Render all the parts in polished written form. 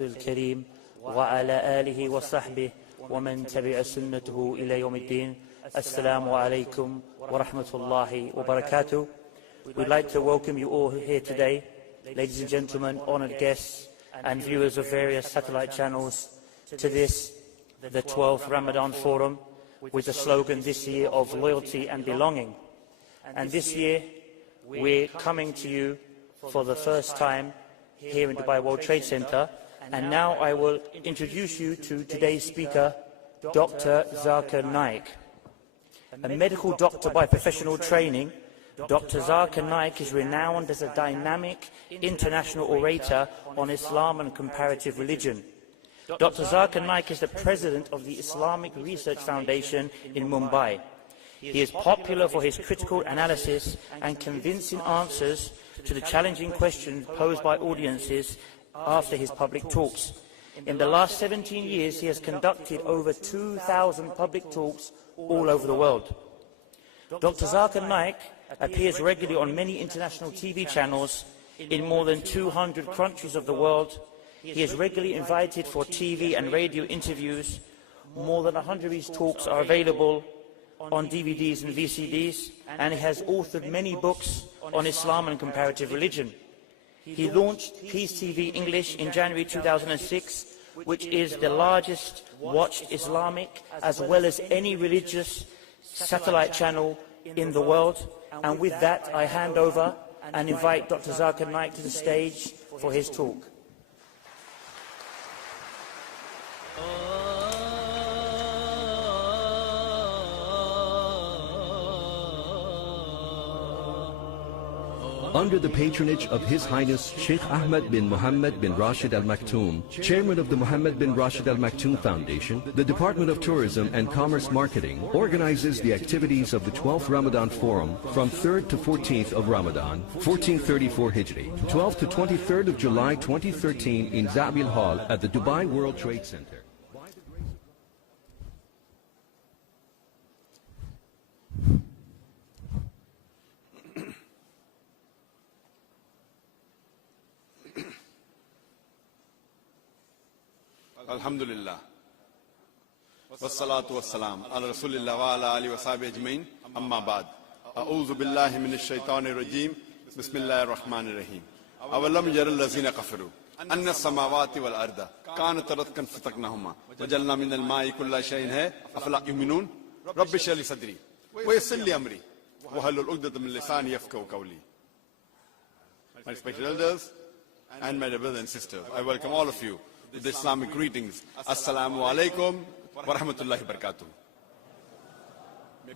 الكريم وعلى آله وصحبه ومن تبع سنته إلى يوم الدين. Assalamu alaikum wa rahmatullahi wa barakatuh. We'd like to welcome you all here today, ladies and gentlemen, honoured guests and viewers of various satellite channels, to this, the 12th Ramadan Forum, with the slogan this year of loyalty and belonging. And this year, we're coming to you for the first time here in Dubai World Trade Center. And now I will introduce you to today's speaker, Dr. Zakir Naik. A medical doctor by professional training, Dr. Zakir Naik is renowned as a dynamic international orator on Islam and comparative religion. Dr. Zakir Naik is the president of the Islamic Research Foundation in Mumbai. He is popular for his critical analysis and convincing answers to the challenging questions posed by audiences after his public talks. In the last 17 years, he has conducted over 2,000 public talks all over the world. Dr. Zakir Naik appears regularly on many international TV channels in more than 200 countries of the world. He is regularly invited for TV and radio interviews. More than 100 of his talks are available on DVDs and VCDs, and he has authored many books on Islam and comparative religion. He launched Peace TV English in January 2006, which is the largest watched Islamic as well as any religious satellite channel in the world. And with that, I hand over and invite Dr. Zakir Naik to the stage for his talk. Under the patronage of His Highness Sheikh Ahmed bin Mohammed bin Rashid Al Maktoum, Chairman of the Mohammed bin Rashid Al Maktoum Foundation, the Department of Tourism and Commerce Marketing organizes the activities of the 12th Ramadan Forum from 3rd to 14th of Ramadan, 1434 Hijri, 12th to 23rd of July 2013 in Zabil Hall at the Dubai World Trade Center. Alhamdulillah. Wassalatu wassalam ala Rasulillah wa ala alihi wa sahbihi ajmain. Amma ba'd. A'udhu billahi minash shaitanir rajim. Bismillahir rahmanir rahim. Awalam yaral lazina kafaru anna samawati wal arda kanat ratkan fataknahuma wajalna minal ma'i kulla shay'in hai afala yu'minun rabbi shrah li sadri wa yassir li amri wa halul 'uqdatam min lisani yafqahu qawli. My respected elders and my brothers and sisters, I welcome all of you with the Islamic greetings. Assalamu alaikum wa rahmatullahi wa barakatuh.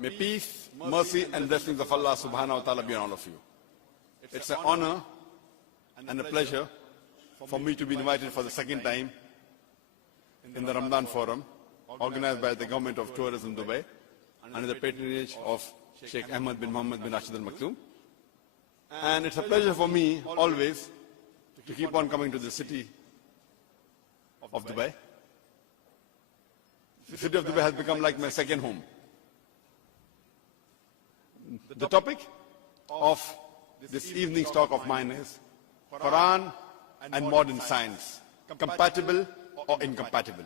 May peace, mercy and blessings of Allah subhanahu wa ta'ala be on all of you. It's an honor and a pleasure for me to be invited for the second time in the Ramadan Forum organized by the Government of Tourism Dubai under the patronage of Sheikh Ahmed bin Mohammed bin Rashid Al Maktoum. And it's a pleasure for me always to keep on coming to the city of Dubai. The city of Dubai has become like my second home. The topic of this evening's talk of mine is Quran and modern science, compatible or incompatible.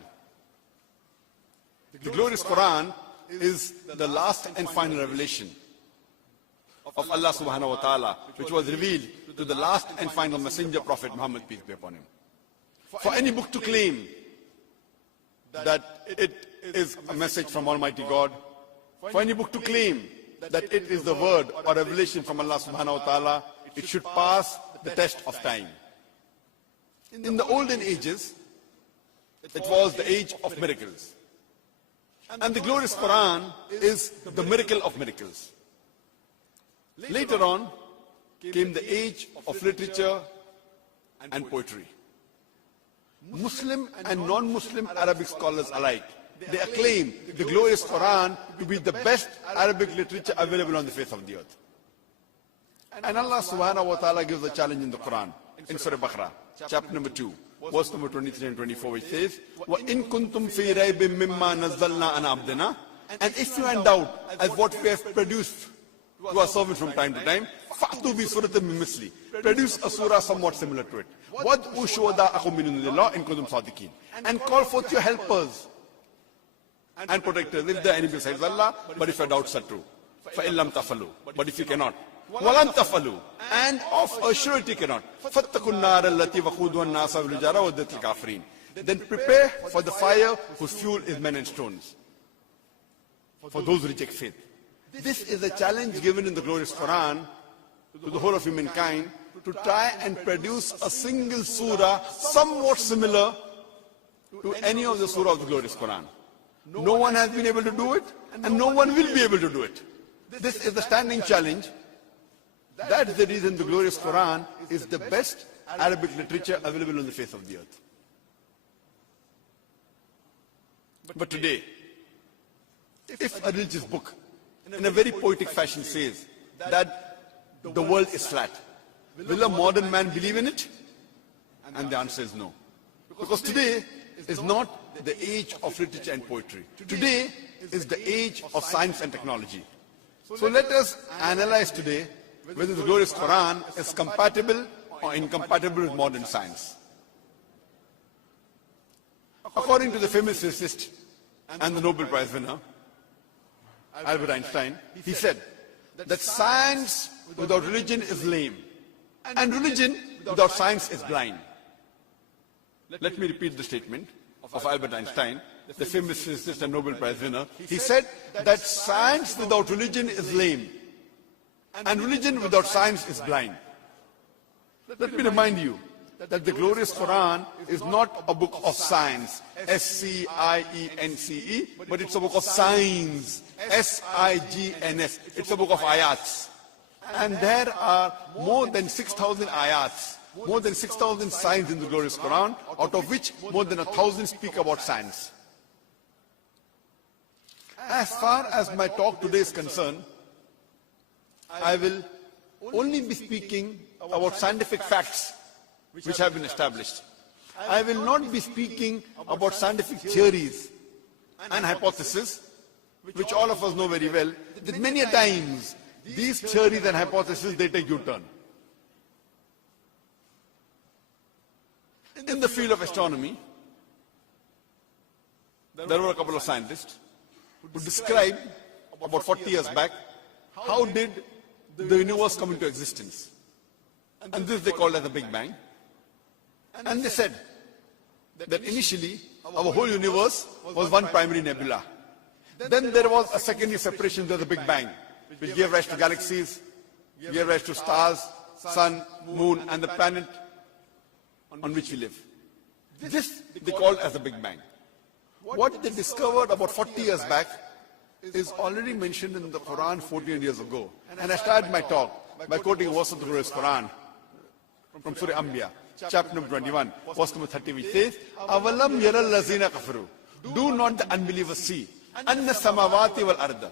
The glorious Quran is the last and final revelation of Allah subhanahu wa ta'ala, which was revealed to the last and final messenger prophet Muhammad, peace be upon him. For any book to claim that it is a message from Almighty God, for any book to claim that it is the word or revelation from Allah subhanahu wa ta'ala, it should pass the test of time. In the olden ages, it was the age of miracles. And the glorious Quran is the miracle of miracles. Later on came the age of literature and poetry. Muslim and non-Muslim Arabic scholars alike, they acclaim the glorious Quran to be the best Arabic literature available on the face of the earth. And Allah subhanahu wa ta'ala gives a challenge in the Quran, in Surah Baqarah, chapter number 2, verse number 23 and 24, which says, وَإِن كُنْتُمْ فِي رَيْبٍ مِّمَّا نَزَّلْنَا عَنْ عَبْدِنَا. And if you are in doubt as what we have produced to our servant from time to time, فَأْتُوا بِسُورَةٍ مِّن مِّثْلِهِ, produce a surah somewhat similar to it. وَادْعُوا شُهَدَاءَكُم مِّن دُونِ اللَّهِ إِن كُنتُمْ صَادِقِينَ, and call forth your helpers and protectors if they are enemies besides Allah, but if your doubts are true. فَإِن لَّمْ تَفْعَلُوا, but if you cannot, وَلَن تَفْعَلُوا, and of a surety cannot, فَاتَّقُوا النَّارَ الَّتِي وَقُودُهَا النَّاسُ وَالْحِجَارَةُ وَأُعِدَّتْ لِلْكَافِرِينَ, then prepare for the fire whose fuel is men and stones, for those who reject faith. This is a challenge given in the glorious Quran to the whole of humankind to try and produce a single surah somewhat similar to any of the surah of the glorious Quran. No one has been able to do it, and no one will be able to do it. This is the standing challenge. That is the reason the glorious Quran is the best Arabic literature available on the face of the earth. But today, if a religious book in a very poetic fashion says that the world is flat, will a modern man believe in it? And the answer is no. Because today is not the age of literature and poetry. Today is the age of science and technology. So let us analyze today whether the glorious Quran is compatible or incompatible with modern science. According to the famous physicist and the Nobel Prize winner, Albert Einstein, he said that science without religion is lame, and religion without science is blind. Let me repeat the statement of Albert Einstein, the famous physicist and Nobel Prize winner. He said that science without religion is lame, and religion without science is blind. Let me remind you that the glorious Quran is not a book of science, S-C-I-E-N-C-E, but it's a book of signs, S-I-G-N-S. It's a book of ayats. And there are more than 6,000 ayats, more than 6,000 signs in the glorious Quran, out of which more than 1,000 speak about science. As far as my talk today is concerned, I will only be speaking about scientific facts which have been established. I will not be speaking about scientific theories and hypotheses, which all of us know very well, that many a times these theories and hypotheses, they take U-turn. In the field of astronomy, there were a couple of scientists who described about 40 years back how did the universe come into existence. And this they called as the Big Bang. And they said that initially our whole universe was one primary nebula. Then there was a secondary separation to the Big Bang, which gave rise to galaxies, gave rise to stars, sun, moon, and the planet on which we live. This they called as the Big Bang. What they discovered about 40 years back is already mentioned in the Quran 14 years ago. And I started my talk by quoting a verse of the glorious Quran from Surah Anbiya, chapter number 21, verse number 30, which says, "Avalam yaral lazina kafaru." Do not the unbelievers see anna samawati wal arda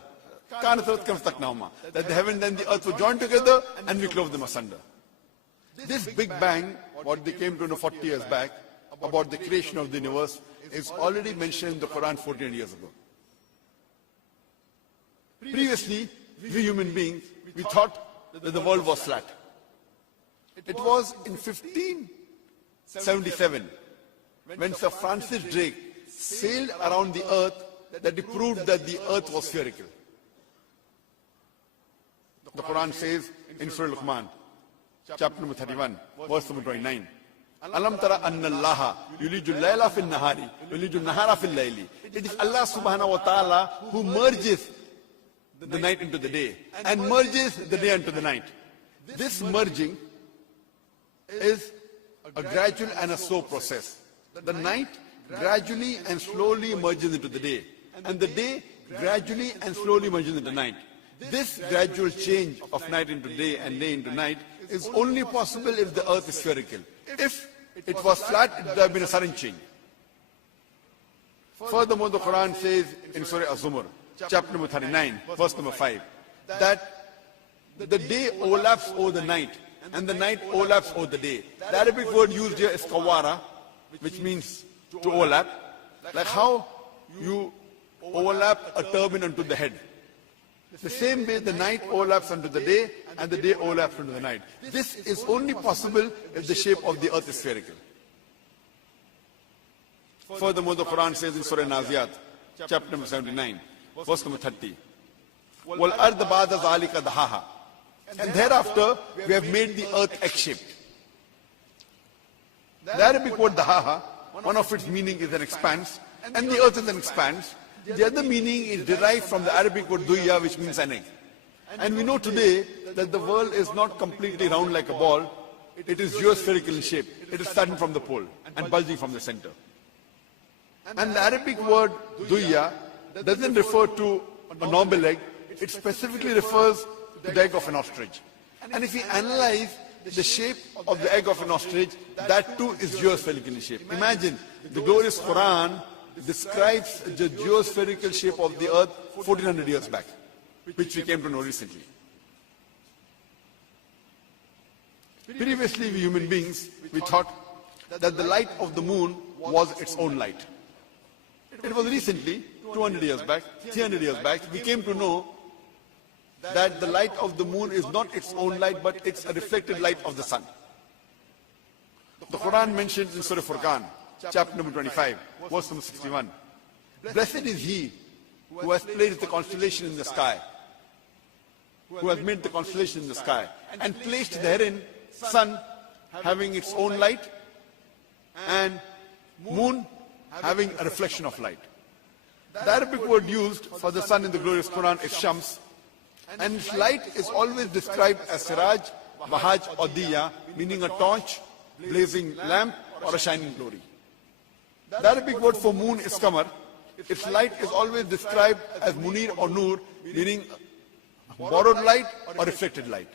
kanat ratkan fastaqnahuma, that the heaven and the earth were joined together and we clove them asunder. This Big Bang, what they came to know 40 years back about the creation of the universe, is already mentioned in the Quran 14 years ago. Previously, we human beings, we thought that the world was flat. It was in 1577 when Sir Francis Drake sailed around the earth that he proved that the earth was spherical. The Quran says in Surah Luqman, chapter number 31, verse number 29, "Alam tara anna Allaha yuliju layla fil nahari, yuliju nahara fil layli." It is Allah subhanahu wa ta'ala who merges the night into the day and merges the day into the night. This merging is a gradual and a slow process. The night gradually and slowly merges into the day, and the day gradually and slowly merges into night. This gradual change of night into day and day into night is only possible if the earth is spherical. If it was flat, it would have been a sudden change. Furthermore, the Quran says in Surah Az-Zumar, chapter number 39, verse number 5, that the day overlaps over the night and the night overlaps over the day. The Arabic word used here is kawara, which means to overlap, like how you overlap a turban onto the head. The same way the night overlaps onto the day and the day overlaps onto the night. This is only possible if the shape of the earth is spherical. Furthermore, the Quran says in Surah Naziyat, chapter number 79, verse number 30, وَالْأَرْضَ بَعْدَ ذَلِكَ دَحَاهَا. And thereafter, we have made the earth egg-shaped. The Arabic word dahaha, one of its meaning is an expanse, and the earth is an expanse. The other meaning is derived from the Arabic word duya, which means an egg. And we know today that the world is not completely round like a ball. It is geospherical in shape. It is starting from the pole and bulging from the center. And the Arabic word duya doesn't refer to a normal egg. It specifically refers to the egg of an ostrich. And if we analyze the shape of the egg of an ostrich, that too is geospherical in shape. Imagine, the glorious Quran describes the geospherical shape of the earth 1400 years back, which we came to know recently. Previously, we human beings, we thought that the light of the moon was its own light. It was recently, 200 years back, 300 years back, we came to know that the light of the moon is not its own light, but it's a reflected light of the sun. The Quran mentions in Surah Furqan, chapter number 25, verse number 61, blessed is he who has placed the constellation in the sky, who has made the constellation in the sky, and placed therein sun having its own light, and moon having a reflection of light. The Arabic word used for the sun in the glorious Quran is shams, and its light is always described as siraj, bahaj or diya, meaning a torch, blazing lamp or a shining glory. The Arabic word for moon is qamar. Its light is always described as munir or nur, meaning borrowed light or reflected light.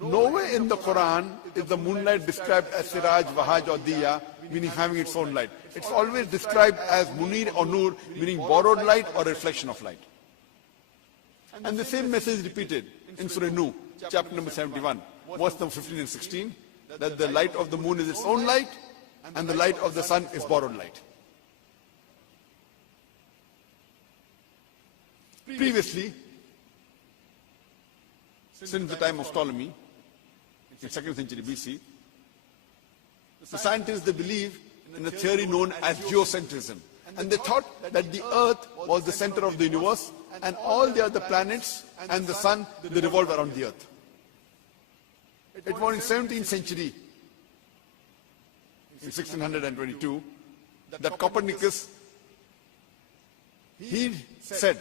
Nowhere in the Quran is the moonlight described as siraj, bahaj or diya, meaning having its own light. It's always described as munir or nur, meaning borrowed light or reflection of light. And the same message is repeated in Surah Nuh, chapter number 71, verse number 15 and 16, that the light of the moon is its own light, and the light of the sun is borrowed light. Previously, since the time of Ptolemy, in 2nd century BC, the scientists, they believed in a theory known as geocentrism. And they thought that the earth was the center of the universe, and all the other planets and the sun, they revolve around the earth. It was in 17th century, in 1622, that Copernicus, he said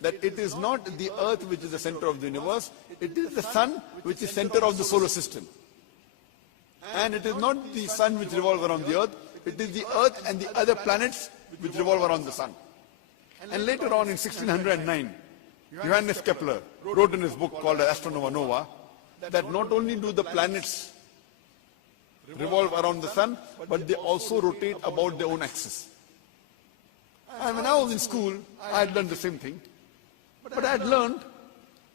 that it is not the earth which is the center of the universe, it is the sun which is center of the solar system. And it is not the sun which revolves around the earth, it is the earth and the other planets which revolve around the sun. And later on in 1609, Johannes Kepler wrote in his book called Astronova Nova that not only do the planets revolve around the sun, but they also rotate about their own axis. And when I was in school, I had learned the same thing. But I had learned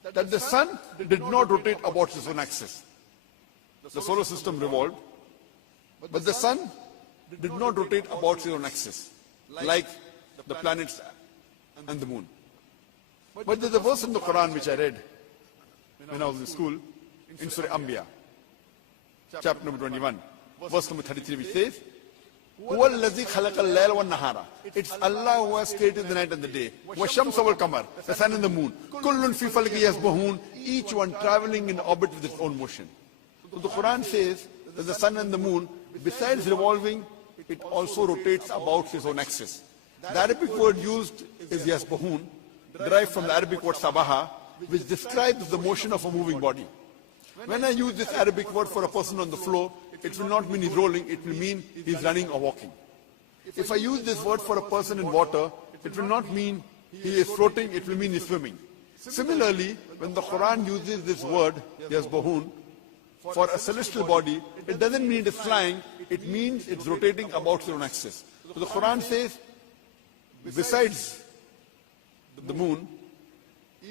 that the sun did not rotate about its own axis. The solar system revolved, but the sun did not rotate about its own axis, like the planets and the moon. But there's a verse in the Quran which I read when I was in school, in Surah Anbiya, chapter number 21, verse number 33, which says, هُوَ الَّذِي خَلَقَ اللَّيْلَ وَالنَّهَارَ. It's Allah who has created the night and the day. وَالشَّمْسَ وَالْقَمَرَ, the sun and the moon. كُلٌّ فِي فَلْكِ يَسْبَحُونَ, each one traveling in orbit with its own motion. So the Quran says that the sun and the moon, besides revolving, it also rotates about its own axis. The Arabic word used is yasbahun, derived from the Arabic word sabaha, which describes the motion of a moving body. When I use this Arabic word for a person on the floor, it will not mean he's rolling, it will mean he's running or walking. If I use this word for a person in water, it will not mean he is floating, it will mean he's swimming. Similarly, when the Quran uses this word, yasbahun, for a celestial body, it doesn't mean it's flying, it means it's rotating about its own axis. So the Quran says, besides the moon,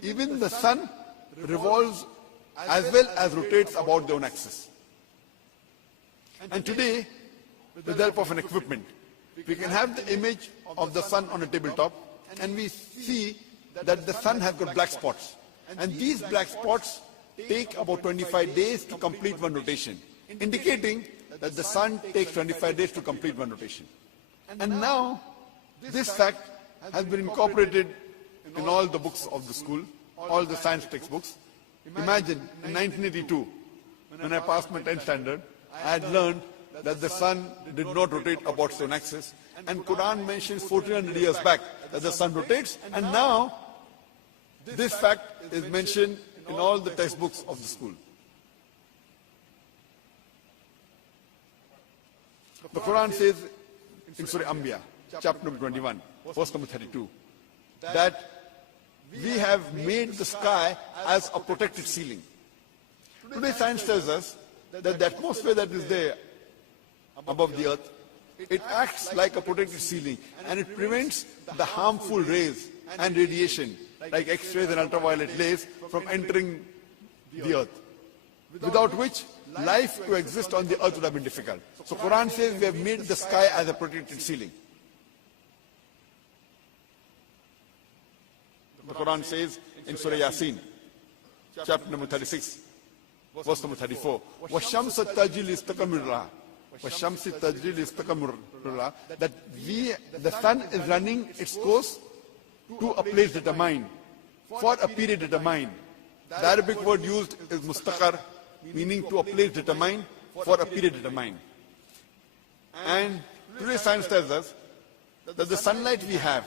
even the sun revolves as well as rotates about their own axis. And today, with the help of an equipment, we can have the image of the sun on a tabletop, and we see that the sun has got black spots. And these black spots take about 25 days to complete one rotation, indicating that the sun takes 25 days to complete one rotation. And now, this fact has been incorporated in all the books of the school, all the science textbooks. Imagine, in 1982, when I passed my 10th standard, I had learned that the sun did not rotate about its own axis, and Quran mentions 1400 years back that the sun rotates, and now this fact is mentioned in all the textbooks of the school. The Quran says in Surah Anbiya, chapter number 21, verse number 32, that we have made the sky as a protected ceiling. Today science tells us that the atmosphere that is there above the earth, it acts like a protected ceiling, and it prevents the harmful rays and radiation like X-rays and ultraviolet rays from entering the earth, without which life to exist on the earth would have been difficult. So Quran says we have made the sky as a protected ceiling. The Quran says in Surah Yasin, chapter number 36, verse number 34, وَالشَّمْسَ تَجْرِي لِاسْتَقَرٍّ لَهَا وَالشَّمْسِ تَجْرِي لِاسْتَقَرٍّ لَهَا, that the sun is running its course to a place determined, for a period determined. The Arabic word used is mustaqar, meaning to a place determined, for a period determined. And today science tells us that the sunlight we have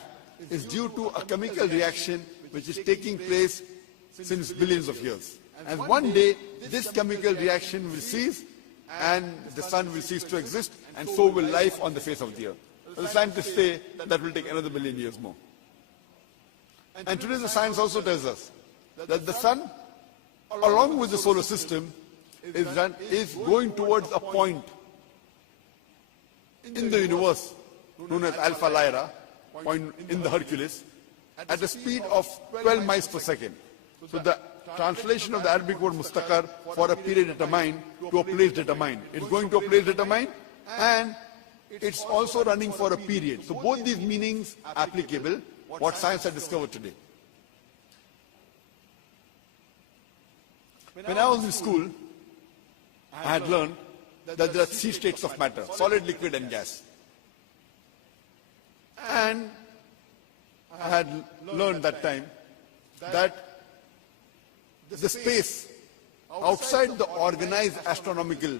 is due to a chemical reaction which is taking place since billions of years. And one day, this chemical reaction will cease, and the sun will cease to exist, and so will life on the face of the earth. The scientists say that will take another billion years more. And today the science also tells us that the sun, along with the solar system, is going towards a point in the universe known as Alpha Lyra, point in the Hercules, at a speed of 12 miles per second. So the translation of the Arabic word mustaqar, for a period determined, to a place determined. It's going to a place determined, and it's also running for a period. So both these meanings are applicable, what science has discovered today. When I was in school, I had learned that there are three states of matter: solid, liquid, and gas. And I had learned that time that the space outside the organized astronomical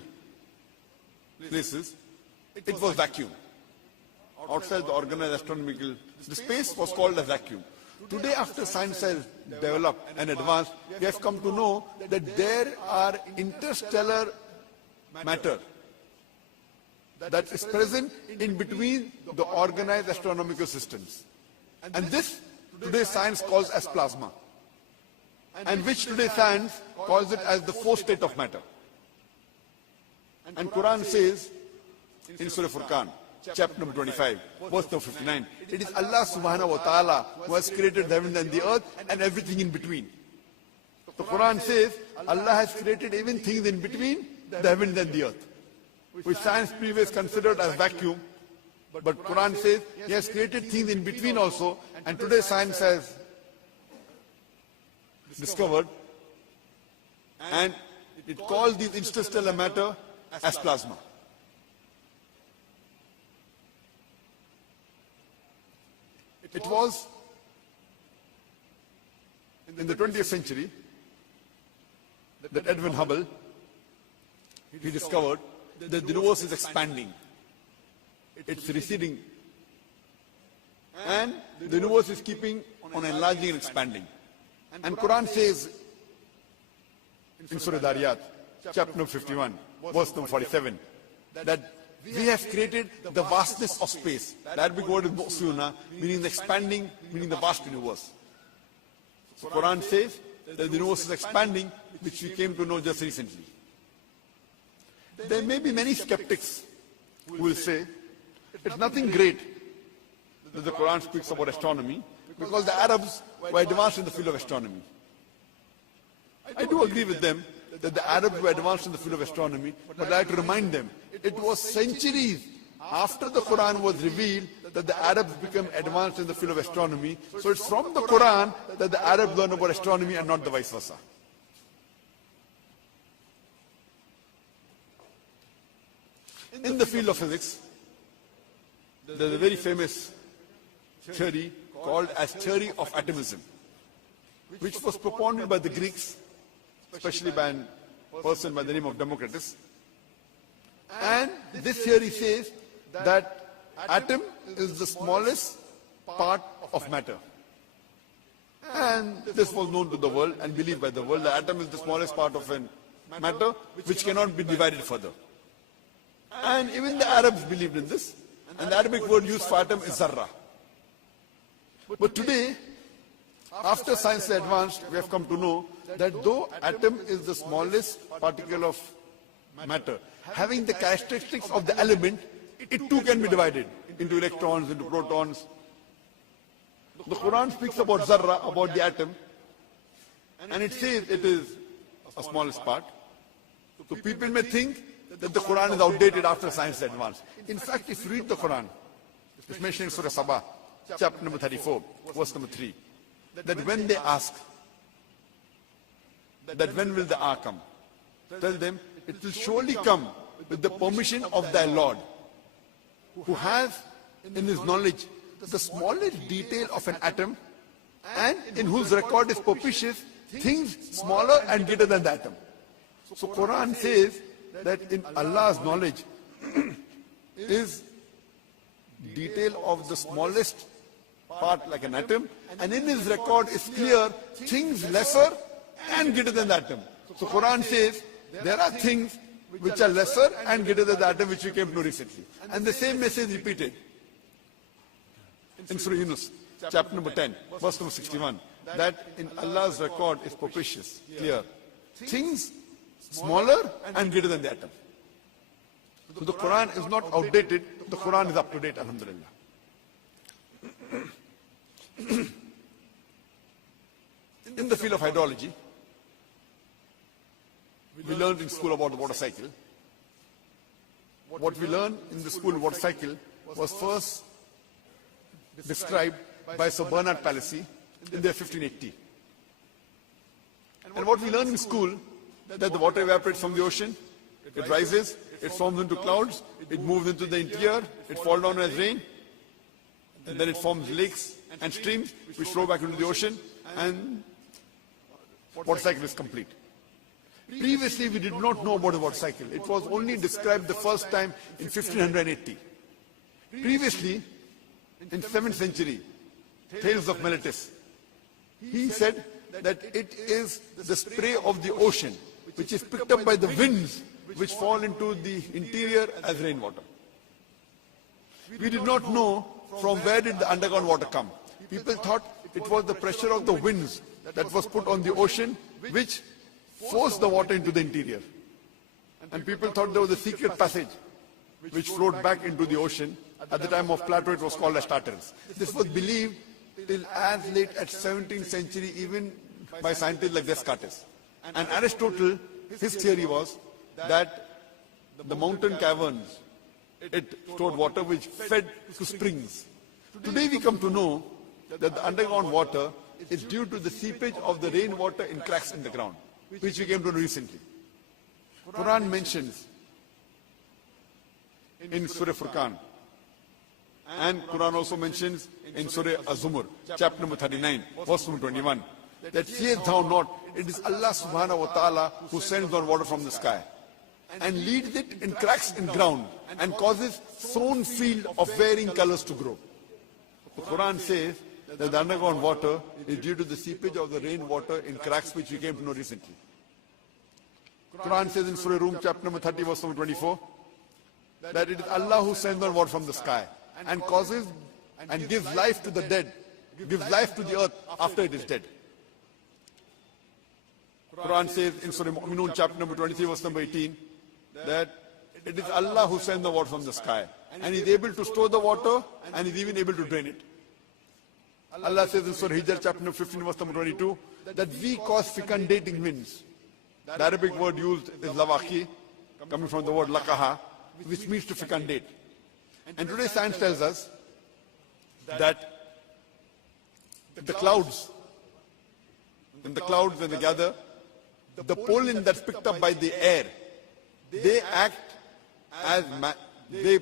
places, it was vacuum. Outside the organized astronomical, the space was called a vacuum. Today, after science has developed and advanced, we have come to know that there are interstellar matter that is present in between the organized astronomical systems. And this, today science calls as plasma, and which today science calls it as the fourth state of matter. And Quran says in Surah Furqan, chapter number 25, verse number 59, it is Allah subhanahu wa ta'ala who has created the heaven and the earth and everything in between. The Quran says Allah has created even things in between the heavens and the earth, which science previously considered as vacuum. But Quran says He has created things in between also, and today science has discovered, and it calls these interstellar matter as plasma. It was in the 20th century that Edwin Hubble, he discovered that the universe is expanding. It's receding. And the universe is keeping on enlarging and expanding. And Quran says in Surah Dariyat, chapter number 51, verse number 47, that we have created the vastness of space. The Arabic word is mu'suna, meaning the expanding, meaning the vast universe. So Quran says that the universe is expanding, which we came to know just recently. There may be many skeptics who will say it's nothing great that the Quran speaks about astronomy, because the Arabs were advanced in the field of astronomy. I do agree with them that the Arabs were advanced in the field of astronomy, but I like to remind them, it was centuries after the Quran was revealed that the Arabs become advanced in the field of astronomy. So it's from the Quran that the Arabs learn about astronomy and not the vice versa. In the field of physics, there's a very famous theory called as theory of atomism, which was propounded by the Greeks, especially by a person by the name of Democritus. And this theory says that atom is the smallest part of matter. And this was known to the world and believed by the world. The atom is the smallest part of matter which cannot be divided further. And even the Arabs believed in this. And the Arabic word used for atom is zarra. But today, after science has advanced, we have come to know that though atom is the smallest particle of matter, having the characteristics of the element, it too can be divided into electrons, into protons. The Quran speaks about zarra, about the atom, and it says it is a smallest part. So people may think that the Quran is outdated after science advanced. In fact, if you read the Quran, it's mentioned in Surah Sabah, chapter number 34, verse number 3, that when they ask, that when will the hour come? Tell them, it will surely come with the permission of thy Lord, who has in his knowledge the smallest detail of an atom, and in whose record is propitious things smaller and greater than the atom. So Quran says that in Allah's knowledge is detail of the smallest part like an atom, and in his record is clear things lesser and greater than the atom. So Quran says there are things which are lesser and greater than the atom, which we came to know recently. And the same message repeated in Surah Yunus, chapter number 10, verse number 61, that in Allah's record is propitious, clear, things smaller and greater than the atom. So the Quran is not outdated, the Quran is up to date, alhamdulillah. In the field of hydrology, we learned in school about the water cycle. What we learned in the school water cycle was first described by Sir Bernard Palissy in the year 1580. And what we learned in school, that the water evaporates from the ocean, it rises, it forms into clouds, it moves into the interior, it falls down as rain, and then it forms lakes and streams which flow back into the ocean, and water cycle is complete. Previously, we did not know about the water cycle. It was only described the first time in 1580. Previously, in 7th century, Tales of Meletus, he said that it is the spray of the ocean, which is picked up by the winds, which fall into the interior as rainwater. We did not know from where did the underground water come. People thought it was the pressure of the winds that was put on the ocean, which forced the water into the interior. And people thought there was a secret passage which flowed back into the ocean. At the time of Plato, it was called as Tartarus. This was believed till as late as 17th century, even by scientists like Descartes. And Aristotle, his theory was that the mountain caverns, it stored water which fed to springs. Today we come to know that the underground water is due to the seepage of the rainwater in cracks in the ground, which we came to know recently. Quran mentions in Surah Furqan, and Quran also mentions in Surah Az-Zumur, chapter number 39, verse number 21, that seest thou not, it is Allah subhanahu wa ta'ala who sends down water from the sky and leads it in cracks in ground and causes sown field of varying colors to grow. The Quran says that the underground water is due to the seepage of the rainwater in cracks, which we came to know recently. Quran says in Surah Rum, chapter number 30, verse number 24, that it is Allah who sends down water from the sky and causes and gives life to the dead, gives life to the earth after it is dead. Quran says in Surah Mu'minun, chapter number 23, verse number 18, that it is Allah who sends the water from the sky, and is able to store the water, and is even able to drain it. Allah says in Surah Hijr, chapter number 15, verse number 22, that we cause fecundating winds. The Arabic word used is lawaki, coming from the word lakaha, which means to fecundate. And today science tells us that the clouds, when they gather, the pollen that's picked up by the air, they act as, they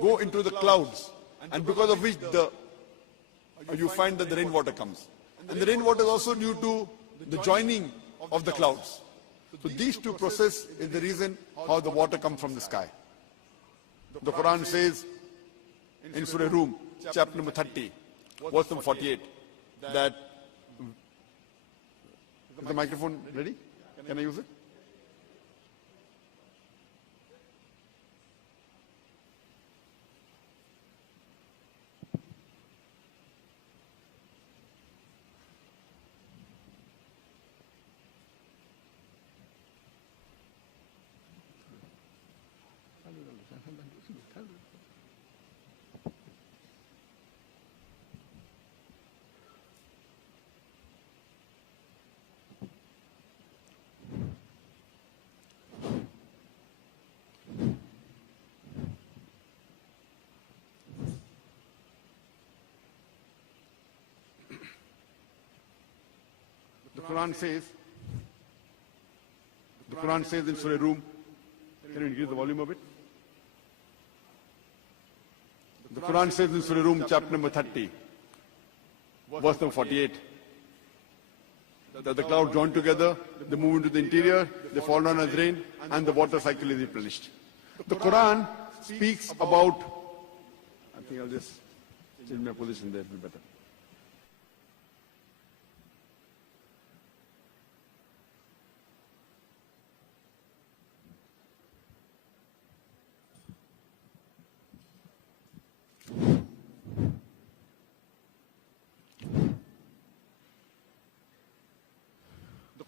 go into the clouds, and because of which you find that the rainwater comes. And the rainwater is also due to the joining of the clouds. So these two processes is the reason how the water comes from the sky. The Quran says in Surah Rum, chapter number 30, verse number 48, that, is the microphone ready? Can I use it? The Quran says in Surah Rum, can you increase the volume of it? The Quran says in Surah Rum, chapter number 30, verse number 48, that the clouds join together, they move into the interior, they fall down as rain, and the water cycle is replenished. The Quran speaks about, I think I'll just change my position there, it'll be better.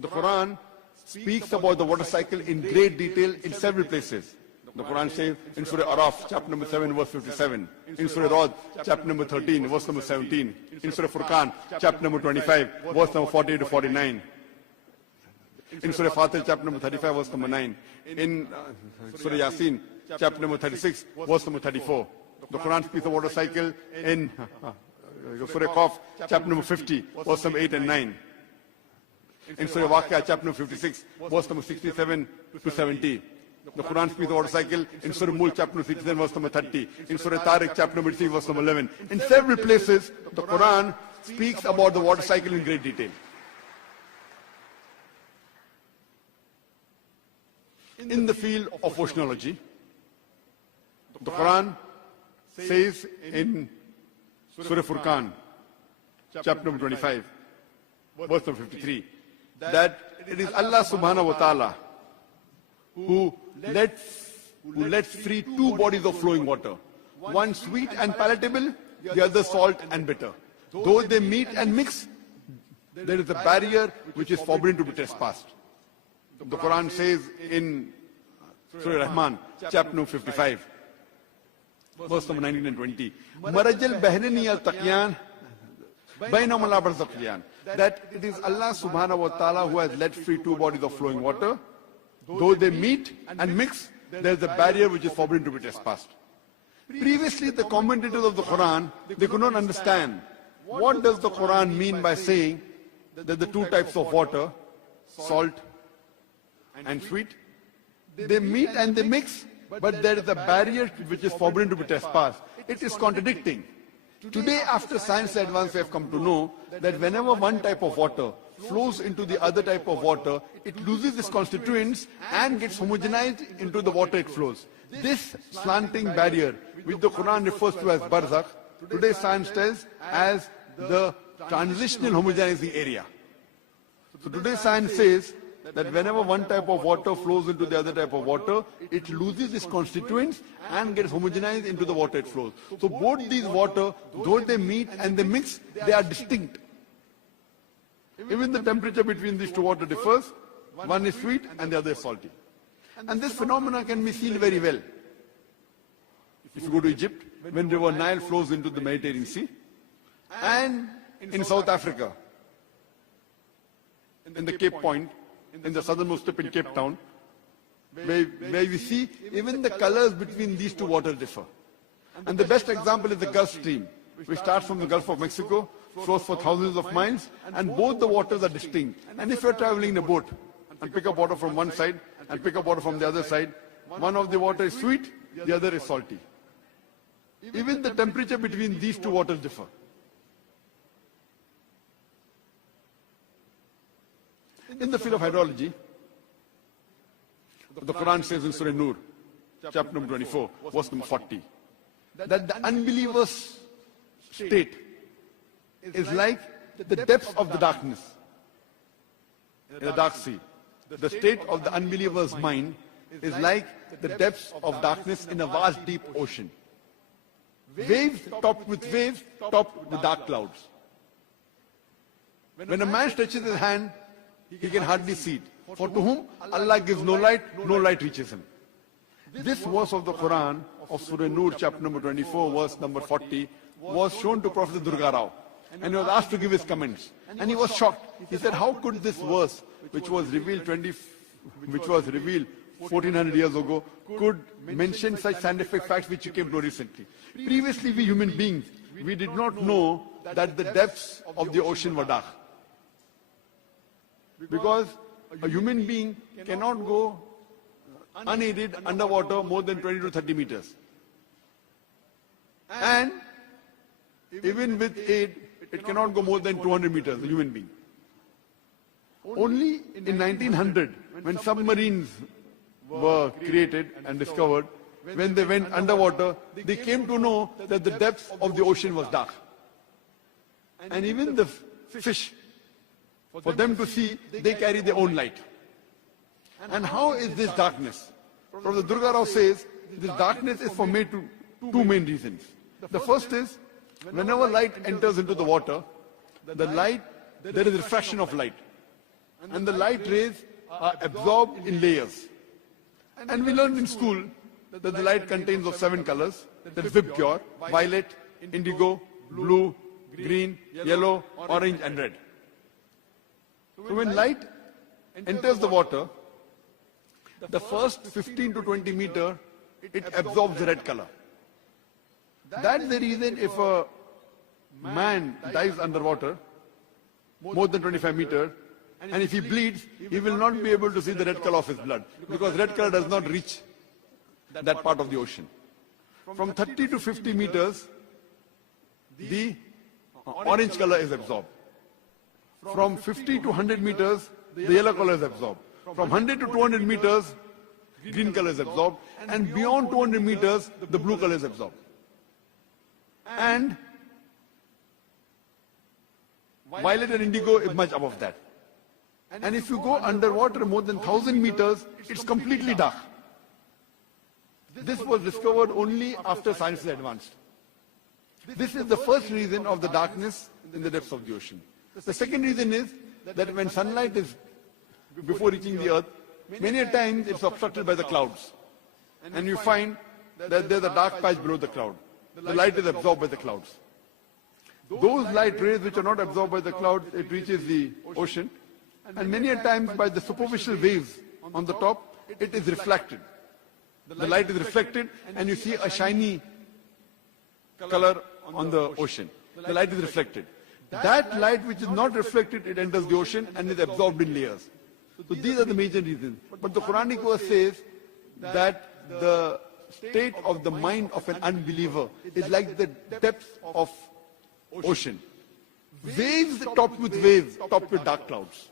The Quran speaks about the water cycle in great detail in several places. The Quran says in Surah Araf, chapter number 7, verse 57. In Surah Rod, chapter number 13, verse number 17. In Surah Furqan, chapter number 25, verse number 40 to 49. In Surah Fatir, chapter number 35, verse number 9. In Surah Yasin, chapter number 36, verse number 34. The Quran speaks of water cycle in Surah Qaf, chapter number 50, verse number 8 and 9. In Surah Waqia, chapter number 56, verse number 67 to 70. The Quran speaks of water cycle in Surah Mulk, chapter number 67, verse number 30. In Surah Tariq, chapter number 3, verse number 11. In several places, the Quran speaks about the water cycle in great detail. In the field of oceanology, the Quran says in Surah Furqan, chapter number 25, verse number 53, that it is Allah subhanahu wa ta'ala who lets free two bodies of flowing water, one sweet and palatable, the other salt and bitter. Though they meet and mix, there is a barrier which is forbidden to be trespassed. The Quran says in Surah Rahman, chapter number 55, verse number 19 and 20, Marajal Bahrani al-Taqyan, that it is Allah subhanahu wa ta'ala who has let free two bodies of flowing water. Though they meet and mix, there is a barrier which is forbidden to be trespassed. Previously, the commentators of the Quran, they could not understand what does the Quran mean by saying that the two types of water, salt and sweet, they meet and they mix, but there is a barrier which is forbidden to be trespassed. It is contradicting. Today, after science advance, we have come to know that whenever one type of water flows into the other type of water, it loses its constituents and gets homogenized into the water it flows. This slanting barrier, which the Quran refers to as barzakh, today science tells as the transitional homogenizing area. So today science says that whenever one type of water flows into the other type of water, it loses its constituents and gets homogenized into the water it flows. So both these water, though they meet and they mix, they are distinct. Even the temperature between these two water differs. One is sweet and the other is salty. And this phenomena can be seen very well. If you go to Egypt, when river Nile flows into the Mediterranean Sea, and in South Africa, in the Cape Point, in the southernmost tip in Cape Town, where we see even the colors between these two waters differ. And the best example is the Gulf Stream, which starts from the Gulf of Mexico, flows for thousands of miles, and both the waters are distinct. And if you're traveling in a boat and pick up water from one side and pick up water from the other side, one of the water is sweet, the other is salty. Even the temperature between these two waters differ. In the field of hydrology, the Quran says in Surah Nur, chapter number 24, verse number 40, that the unbeliever's state is like the depths of the darkness in the dark sea. The state of the unbeliever's mind is like the depths of darkness in a vast deep ocean. Waves topped with waves, topped with dark clouds. When a man stretches his hand, he can hardly see it. For to whom Allah gives no light reaches him. This verse of the Quran of Surah Nur, chapter number 24, verse number 40, was shown to Prophet Durga Rao. And he was asked to give his comments. And he was shocked. He said, how could this verse, which was revealed 1400 years ago, could mention such scientific facts which you came to recently? Previously, we human beings, we did not know that the depths of the ocean were dark. Because a human being cannot go unaided underwater more than 20 to 30 meters. And even with aid, it cannot go more than 200 meters, a human being. Only in 1900, when submarines were created and discovered, when they went underwater, they came to know that the depth of the ocean was dark. And even the fish, for them to see, they carry their own light. And how is this darkness? Prophet Durga Rao says, this darkness is for two main reasons. The first is, whenever light enters into the water, there is refraction of light. And the light rays are absorbed in layers. And we learned in school that the light contains of 7 colors. That is Vibgyor, violet, indigo, blue, green, yellow, orange and red. So when light enters the water, the first 15 to 20 meter, it absorbs the red color. That's the reason if a man dives underwater, more than 25 meters, and if he bleeds, he will not be able to see the red color of his blood, because red color does not reach that part of the ocean. From 30 to 50 meters, the orange color is absorbed. From 50 to 100 meters, the yellow color is absorbed. From 100 to 200 meters, green color is absorbed. And beyond 200 meters, the blue color is absorbed. And violet and indigo is much above that. And if you go underwater more than 1,000 meters, it's completely dark. This was discovered only after science is advanced. This is the first reason of the darkness in the depths of the ocean. The second reason is that when sunlight is before reaching the earth, many a times it's obstructed by the clouds. And you find that there's a dark patch below the cloud. The light is absorbed by the clouds. Those light rays which are not absorbed by the clouds, it reaches the ocean. And many a times by the superficial waves on the top, it is reflected. The light is reflected and you see a shiny color on the ocean. The light is reflected. That light which is not reflected, it enters the ocean and is absorbed in layers. So these are the major reasons. But the Quranic verse says that the state of the mind of an unbeliever is like the depths of ocean. Waves topped with waves, topped with dark clouds.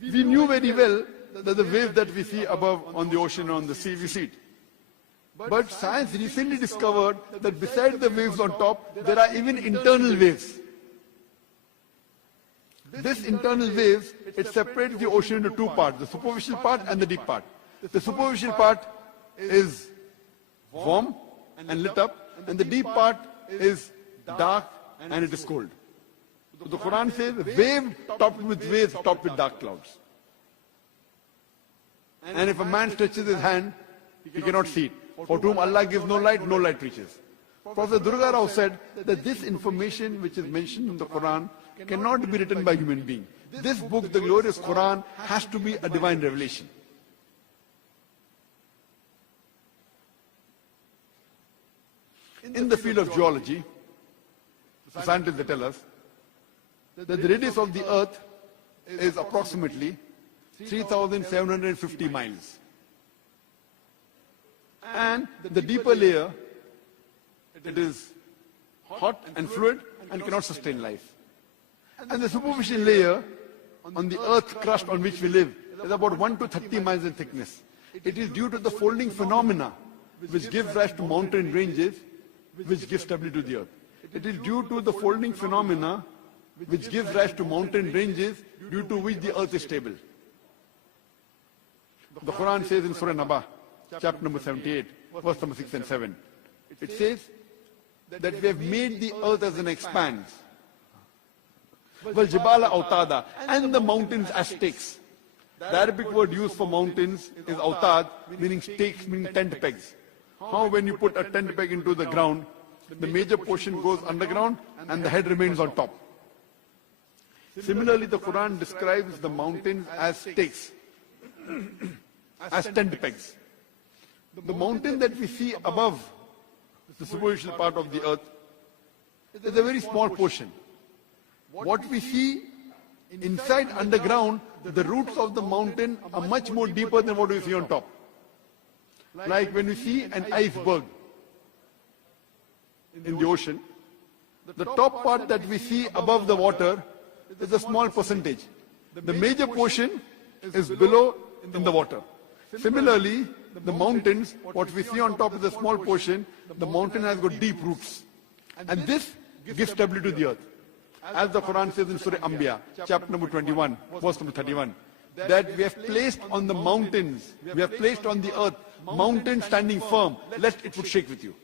We knew very well that the waves that we see above on the ocean or on the sea, we see it. But science recently discovered that besides the waves on top, there are even internal waves. This internal waves, it separates the ocean into two parts, the superficial part and the deep part. The superficial part is warm and lit up, and the deep part is dark and it is cold. So the Quran says, wave topped with waves, topped with dark clouds. And if a man stretches his hand, he cannot see it. For whom Allah gives no light reaches. Prophet Durga Rao said that this information which is mentioned in the Quran cannot be written by human being. This book, the glorious Quran, has to be a divine revelation. In the field of geology, the scientists they tell us that the radius of the earth is approximately 3,750 miles. And the deeper layer, it is hot and fluid and cannot sustain life. And the superficial layer on the earth crust on which we live is about 1 to 30 miles in thickness. It is due to the folding phenomena which gives rise to mountain ranges, which gives stability to the earth. It is due to the folding phenomena which gives rise to mountain ranges due to which the earth is stable. The Quran says in Surah Naba, chapter number 78, verse number 6 and 7, it says that we have made the earth as an expanse. Well, Jibala Autada, and the mountains as stakes. The Arabic word used for mountains is autad, meaning stakes, meaning tent pegs. How when you put a tent peg into the ground, the major portion goes underground and the head remains on top. Similarly, the Quran describes the mountains as stakes, as tent pegs. The mountain that we see above the superficial part of the earth is a very small portion. What we see inside underground, the roots of the mountain are much more deeper than what we see on top. Like when we see an iceberg in the ocean, the top part that we see above the water is a small percentage. The major portion is below in the water. Similarly, the mountains, what we see on top is a small portion. The mountain has got deep roots. And this gives stability to the earth. As the Quran says in Surah Anbiya, chapter number 21, verse number 31, that we have placed on the mountains, we have placed on the earth, mountains standing firm, lest it would shake with you.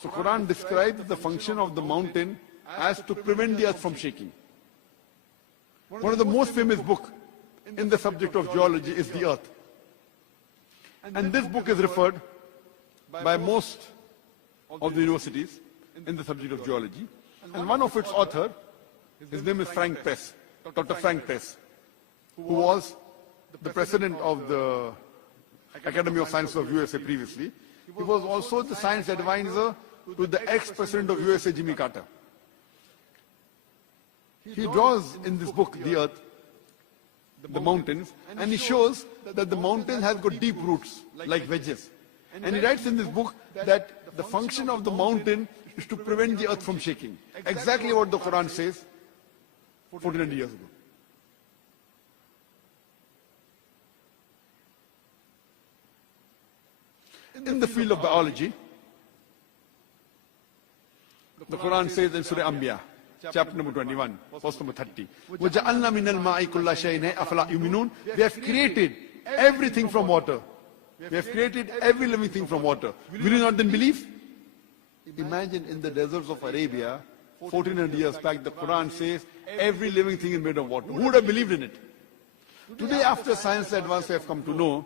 So Quran describes the function of the mountain as to prevent the earth from shaking. One of the most famous books in the subject of geology is The Earth. And this book is referred by most of the universities in the subject of geology. And one of its authors, his name is Frank Press, Dr. Frank Press, who was the president of the Academy of Sciences of USA previously. He was also the science advisor to the ex-president of USA, Jimmy Carter. He draws in this book, The Earth, the mountains, and he shows that the mountain has got deep roots, like wedges. And he writes in this book that the function of the mountain is to prevent the earth from shaking. Exactly what the Quran says 1400 years ago. In the field of biology, the Quran says in Surah Anbiya, chapter number 21, verse number 30, وَجَعَلْنَا مِنَ الْمَاءِ كُلَّ شَيْءٍ أَفَلَا يُؤْمِنُونَ. We have created everything from water. We have created every living thing from water. Will you not then believe? Imagine in the deserts of Arabia, 1400 years back, the Quran says every living thing is made of water. Who would have believed in it? Today, after science advance, we have come to know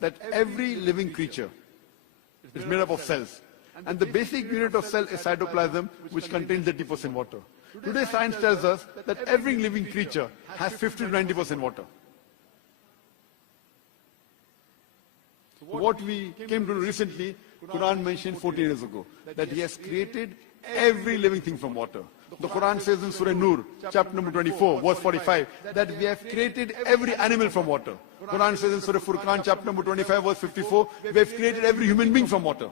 that every living creature is made up of cells. And the basic unit of cell is cytoplasm, which contains 80% water. Today, science tells us that every living creature has 50 to 90% water. What we came to know recently, Quran mentioned 14 years ago, that He has created every living thing from water. The Quran says in Surah Nur, chapter number 24, verse 45, that we have created every animal from water. Quran says in Surah Furqan, chapter number 25, verse 54, we have created every human being from water.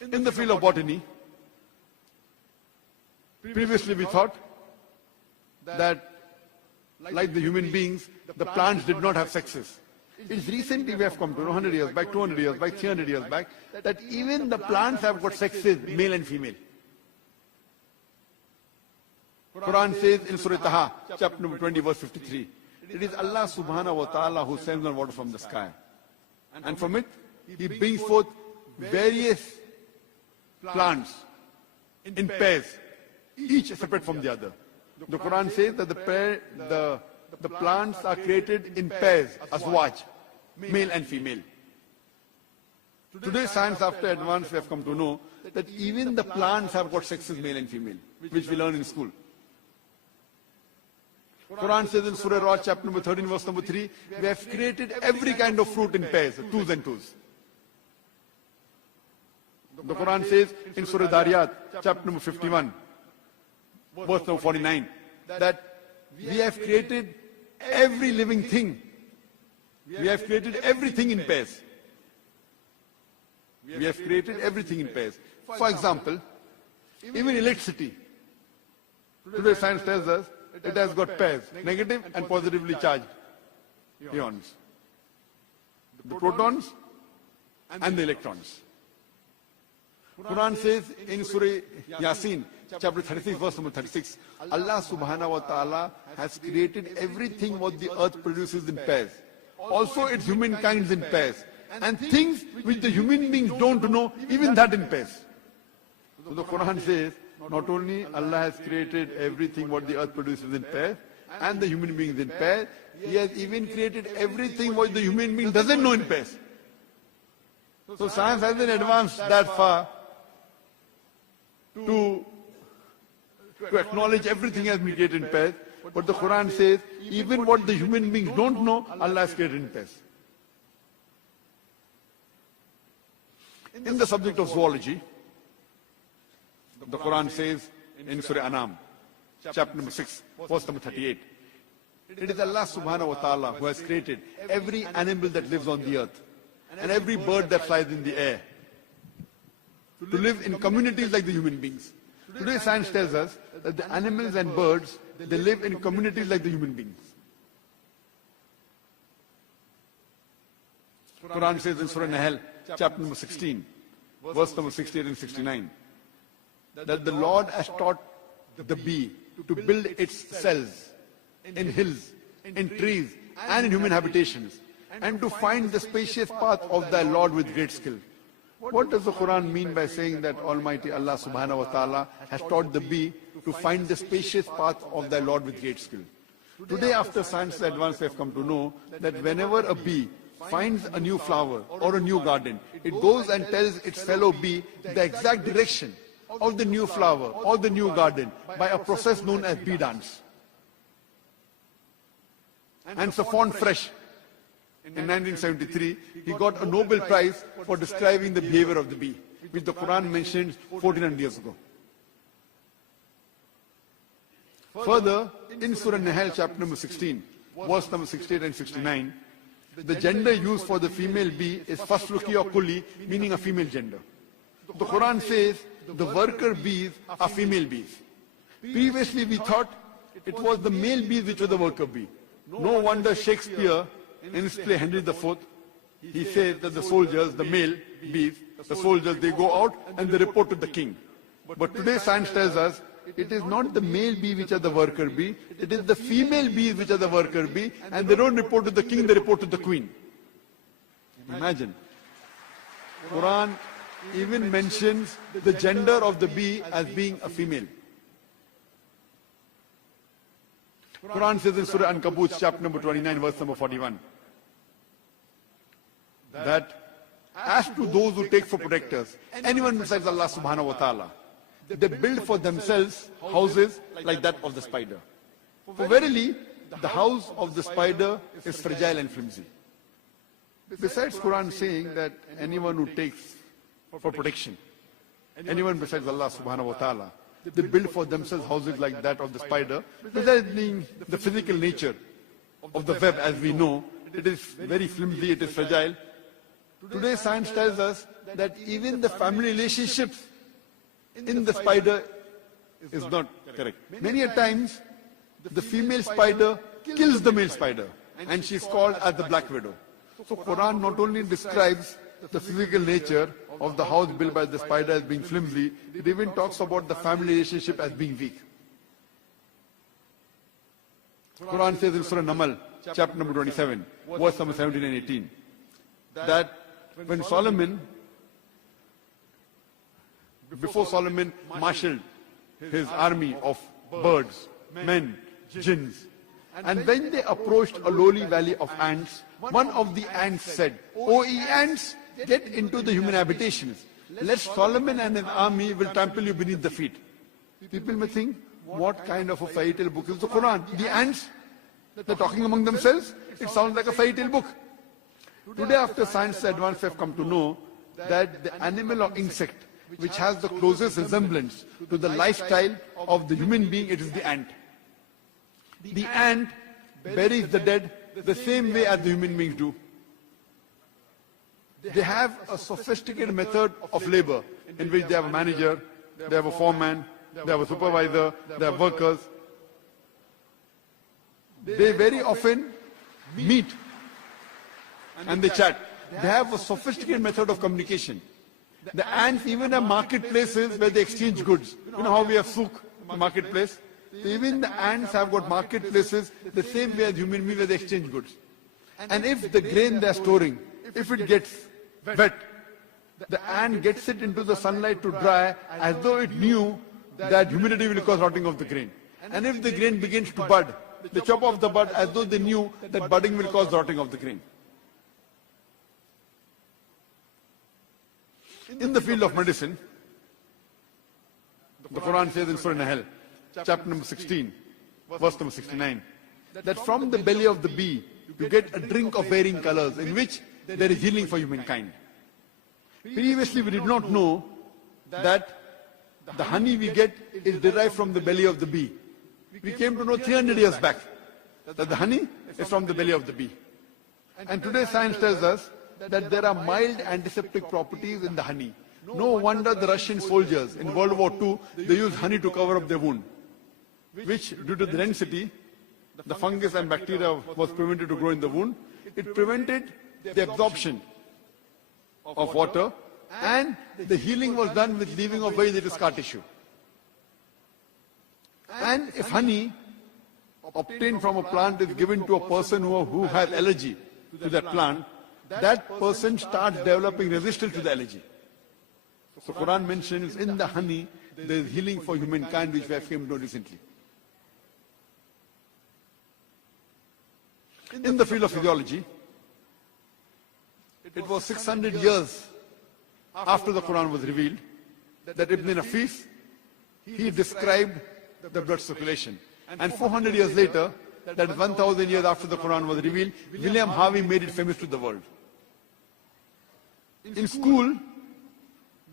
In the field of botany, previously we thought that, like the human beings, the plants did not have sexes. It's recently we have come to 100 years back, 200 years back, 300 years back, that even the plants have got sexes, male and female. Quran says in Surah Taha, chapter number 20, verse 53, it is Allah subhanahu wa ta'ala who sends down water from the sky. And from it, He brings forth various plants in pairs, each separate from the other. The Quran says that the plants are created in pairs, azwaj, male and female. Today, science after advance, we have come to know that even the plants have got sexes, male and female, which we learn in school. Quran says in Surah Ra'd, chapter number 13, verse number 3, we have created every kind of fruit in pairs, twos and twos. The Quran says in Surah Dariyat, chapter number 51, verse number 49, that we have created every living thing. We have created everything in pairs. We have created everything in pairs. For example, even electricity. Today science tells us it has got pairs, negative and positively charged ions. The protons and the electrons. Quran says in Surah Yasin, chapter 36, verse number 36, Allah subhanahu wa ta'ala has created everything what the earth produces in pairs. Also its humankind in pairs. And things which the human beings don't know, even that in pairs. So the Quran says, not only Allah has created everything what the earth produces in pairs, and the human beings in pairs, He has even created everything what the human being doesn't know in pairs. So science hasn't advanced that far to acknowledge everything has been created in pairs. But the Quran says, even what the human beings don't know, Allah has created in pairs. In the subject of zoology, the Quran says in Surah Anam, chapter number 6, verse number 38, it is Allah subhanahu wa ta'ala who has created every animal that lives on the earth and every bird that flies in the air to live in communities like the human beings. Today science tells us that the animals and birds, they live in communities like the human beings. Quran says in Surah Nahl, chapter number 16, verse number 68 and 69, that the Lord has taught the bee to build its cells in hills, in trees, and in human habitations, and to find the spacious path of thy Lord with great skill. What does the Quran mean by saying that Almighty Allah subhanahu wa ta'ala has taught the bee to find the spacious path of thy Lord with great skill? Today, after science advance, we have come to know that whenever a bee finds a new flower or a new garden, it goes and tells its fellow bee the exact direction of the new flower or the new garden by a process known as bee dance. And Safwan Fresh, in 1973, he got a Nobel Prize for describing the behavior of the bee, which the Quran mentioned 1400 years ago. Further, in Surah Nahl, chapter number 16, verse number 68 and 69, the gender used for the female bee is fasluki or kuli, meaning a female gender. The Quran says the worker bees are female bees. Previously we thought it was the male bees which were the worker bee. No wonder Shakespeare, in his play Henry IV, he says that the soldiers, the male bees, the soldiers, they go out and they report to the king. But today science tells us it is not the male bee which are the worker bee, it is the female bees which are the worker bee, and they don't report to the king, they report to the queen. Imagine. Quran even mentions the gender of the bee as being a female. Quran says in Surah Ankabut, chapter number 29, verse number 41, that as to those who take for protectors anyone besides Allah subhanahu wa ta'ala, they build for themselves houses like that of the spider. For verily, the house of the spider is fragile and flimsy. Besides Quran saying that anyone who takes for protection, anyone besides Allah subhanahu wa ta'ala, they build for themselves houses like that of the spider, besides being the physical nature of the web as we know, it is very flimsy, it is fragile. Today science tells us that even the family relationships in the spider is not correct. Many a times, the female spider kills the male spider, and she is called as the black widow. So Quran not only describes the physical nature of the house built by the spider as being flimsy, it even talks about the family relationship as being weak. Quran says in Surah Namal, chapter number 27, verse number 17 and 18, that when Solomon, before Solomon marshaled his army of birds, men, jinns, and when they approached a lowly valley of ants, one of the ants said, "O ye ants, get into the human habitations, lest Solomon and his army will trample you beneath the feet." People may think, what kind of a fairy tale book is the Quran? The ants, they're talking among themselves? It sounds like a fairy tale book. Today, after science advance, we have come to know that the animal or insect which has the closest resemblance to the lifestyle of the human being, it is the ant. The ant buries the dead the same way as the human beings do. They have a sophisticated method of labor in which they have a manager, they have a foreman, they have a supervisor, they have workers. They very often meet and they chat. They have a sophisticated method of communication. The ants even have marketplaces where they exchange goods. You know how we have souk, marketplace? So even the ants have got marketplaces the same way as human beings where they exchange goods. And if the grain they are storing, if it gets wet, the ant gets it into the sunlight to dry as though it knew that humidity will cause rotting of the grain. And if the grain begins to bud, they chop off the bud as though they knew that budding will cause rotting of the grain. In the field of medicine, the Quran says in Surah Nahl, chapter number 16, verse number 69, that from the belly of the bee, you get a drink of varying colors in which there is healing for humankind. Previously, we did not know that the honey we get is derived from the belly of the bee. We came to know 300 years back that the honey is from the belly of the bee. And today science tells us that there are mild antiseptic properties in the honey. No wonder the Russian soldiers in World War II, they used honey to cover up their wound, which due to the density, the fungus and bacteria was prevented to grow in the wound. It prevented the absorption of water, and the healing was done with leaving of very little scar tissue. And if honey obtained from a plant is given to a person who has allergy to that plant, that person starts developing resistance to the allergy. So Quran mentions in the honey there is healing for humankind, which we have came to know recently. In the field of physiology, it was 600 years after the Quran was revealed that Ibn Nafis, he described the blood circulation. And 400 years later, that is 1000 years after the Quran was revealed, William Harvey made it famous to the world. In school,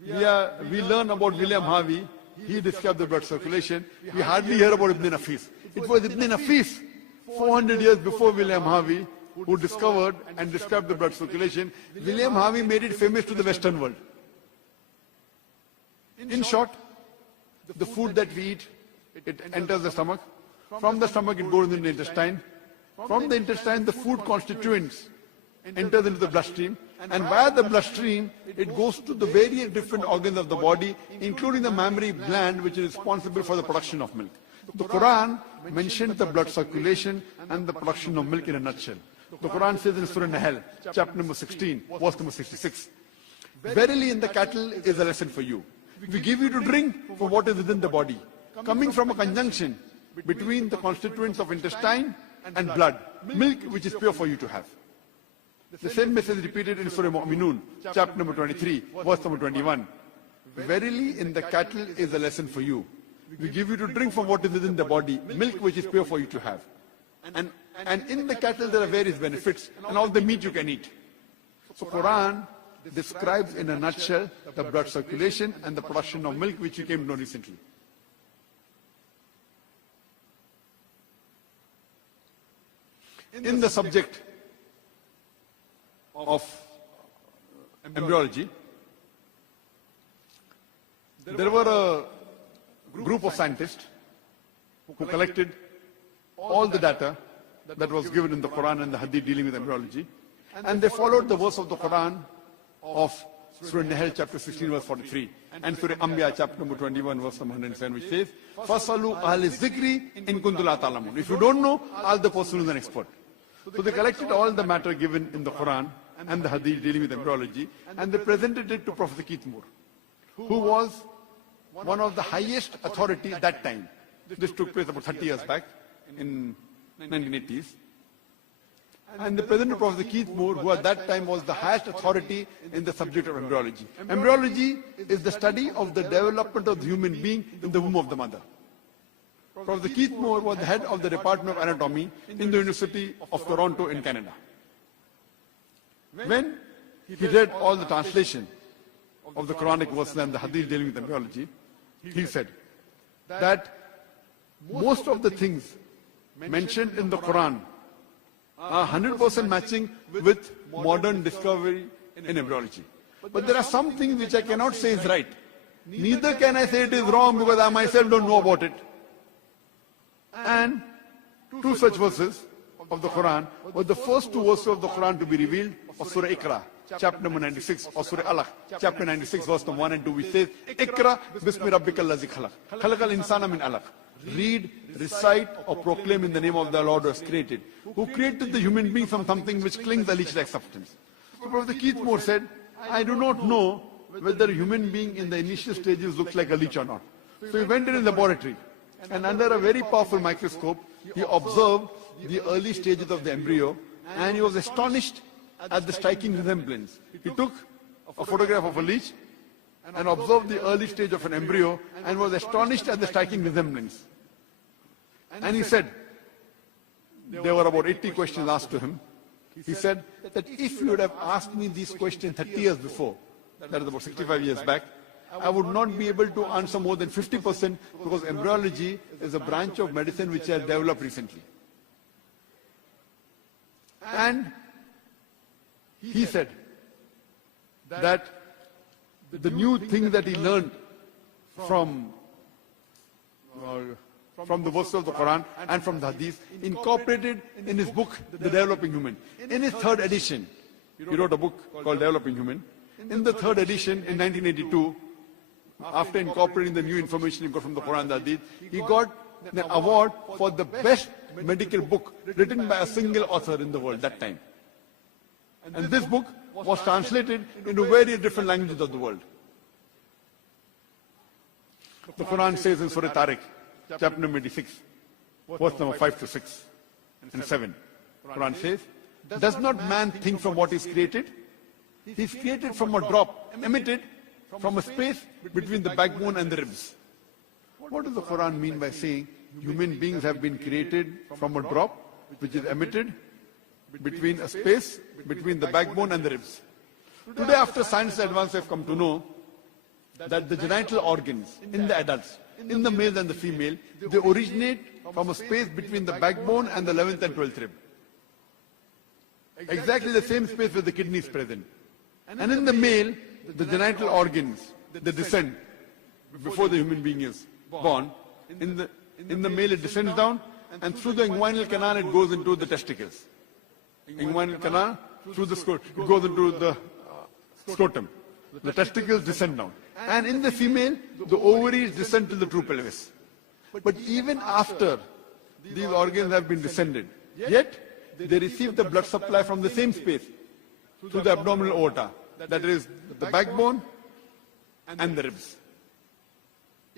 we learn about William Harvey. He described the blood circulation. We hardly hear about Ibn Nafis. It was Ibn Nafis, 400 years before William Harvey, who discovered and described the blood circulation. William Harvey made it famous to the Western world. In short, the food that we eat, it enters the stomach. From the stomach, it goes into the intestine. From the intestine, the food constituents enters into the bloodstream. And via the bloodstream, it goes to the various different organs of the body, including the mammary gland, which is responsible for the production of milk. The Quran mentions the blood circulation and the production of milk in a nutshell. The Quran says in Surah Nahl, chapter number 16, verse number 66, verily in the cattle is a lesson for you. We give you to drink from what is within the body, coming from a conjunction between the constituents of intestine and blood, milk which is pure for you to have. The same message is repeated in Surah Mu'minun, chapter number 23, verse number 21. Verily in the cattle is a lesson for you. We give you to drink from what is within the body, milk which is pure for you to have. And in the cattle there are various benefits, and all the meat you can eat. So Quran describes in a nutshell the blood circulation and the production of milk, which you came to know recently. In the subject of embryology, there were a group of scientists who collected all the data that was given in the Quran and the Hadith dealing with embryology, and they followed the verse of the Quran of Surah Nahl chapter 16 verse 43 and Surah Anbiya chapter number 21 verse number 107, which says, "Fasalu ahli zikri in kuntum la ta'lamun." If you don't know, ask the person who is an expert. So they collected all the matter given in the Quran and the Hadith dealing with embryology, and they presented it to Professor Keith Moore, who was one of the highest authority at that time. This took place about 30 years back in 1980s. And they presented Professor Keith Moore, who at that time was the highest authority in the subject of embryology. Embryology is the study of the development of the human being in the womb of the mother. Professor Keith Moore was the head of the Department of Anatomy in the University of Toronto in Canada. When he read all the translation of the Quranic verses and the hadith dealing with embryology, he said that most of the things mentioned in the Quran are 100% matching with modern discovery in embryology. But there are some things which I cannot say is right. Neither can I say it is wrong because I myself don't know about it. And two such verses of the Quran were the first two verses of the Quran to be revealed of Surah Iqra, chapter number 96, or Surah Alaq, chapter 96, verse number 1 and 2, which says, Iqra bismi rabbikal ladzi khalaq, khalaqal insana min alaq. Read, recite, or proclaim in the name of the Lord who has created, who created the human being from something which clings a leech-like substance. So Prophet Keithmore said, I do not know whether a human being in the initial stages looks like a leech or not. So he went in a laboratory, and under a very powerful microscope, he observed the early stages of the embryo, and he was astonished at the striking resemblance. He took a photograph of a leech and observed the early stage of an embryo and was astonished at the striking resemblance. And he said, there were about 80 questions asked to him. He said that if you would have asked me these questions 30 years before, that is about 65 years back, I would not be able to answer more than 50% because embryology is a branch of medicine which has developed recently. And he said that the new thing that he learned from the verses of the Quran and from the Hadith, incorporated in his book, The Developing Human. In his third edition, he wrote a book called Developing Human. In the third edition, in 1982, after incorporating the new information he got from the Quran and the Hadith, he got an award for the best medical book written by a single author in the world that time. And this book was translated into various different languages of the world. The Quran says in Surah Tariq, chapter number 86, verse number 5 to 6 and 7. Quran says, does not man think from what is created? He is created from a drop emitted from a space between the backbone and the ribs. What does the Quran mean by saying human beings have been created from a drop which is emitted between a space between the backbone and the ribs? Today, after science advance, we have come to know that the genital organs in the adults, in the male and the female, they originate from a space between the backbone and the 11th and 12th rib. Exactly the same space where the kidney is present. And in the male, the genital organs, they descend before the human being is born. In the male, it descends down, and through the inguinal canal, it goes into the testicles. Inguinal canal, through the scrotum, it goes into the scrotum. The testicles descend down. And in the female, the ovaries descend to the true pelvis. But even after these organs have been descended, yet they receive the blood supply from the same space, through the abdominal aorta, that is the backbone and the ribs.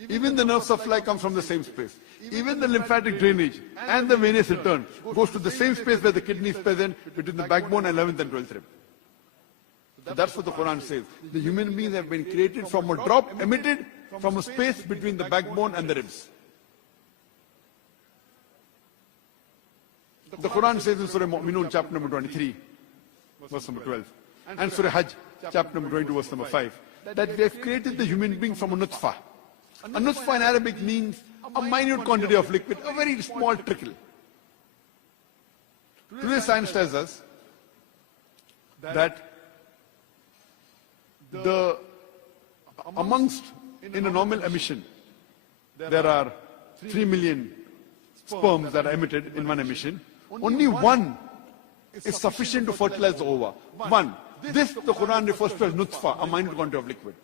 Even the nerve supply comes from the same space. Even the lymphatic drainage and the venous return goes to the same space where the kidney is present, between the backbone and 11th and 12th rib. So that's what the Quran says. The human beings have been created from a drop emitted from a space between the backbone and the ribs. The Quran says in Surah Mu'minun, chapter number 23, verse number 12, and Surah Hajj, chapter number 22, verse number 5, that we have created the human being from a nutfa. A nutfa in Arabic means a minute quantity of liquid, a very small trickle. Today science tells us that in a normal emission, there are 3 million sperms that are emitted in one emission. Only one is sufficient to fertilize the ova. One. This the Quran refers to as nutfa, a minute quantity of liquid.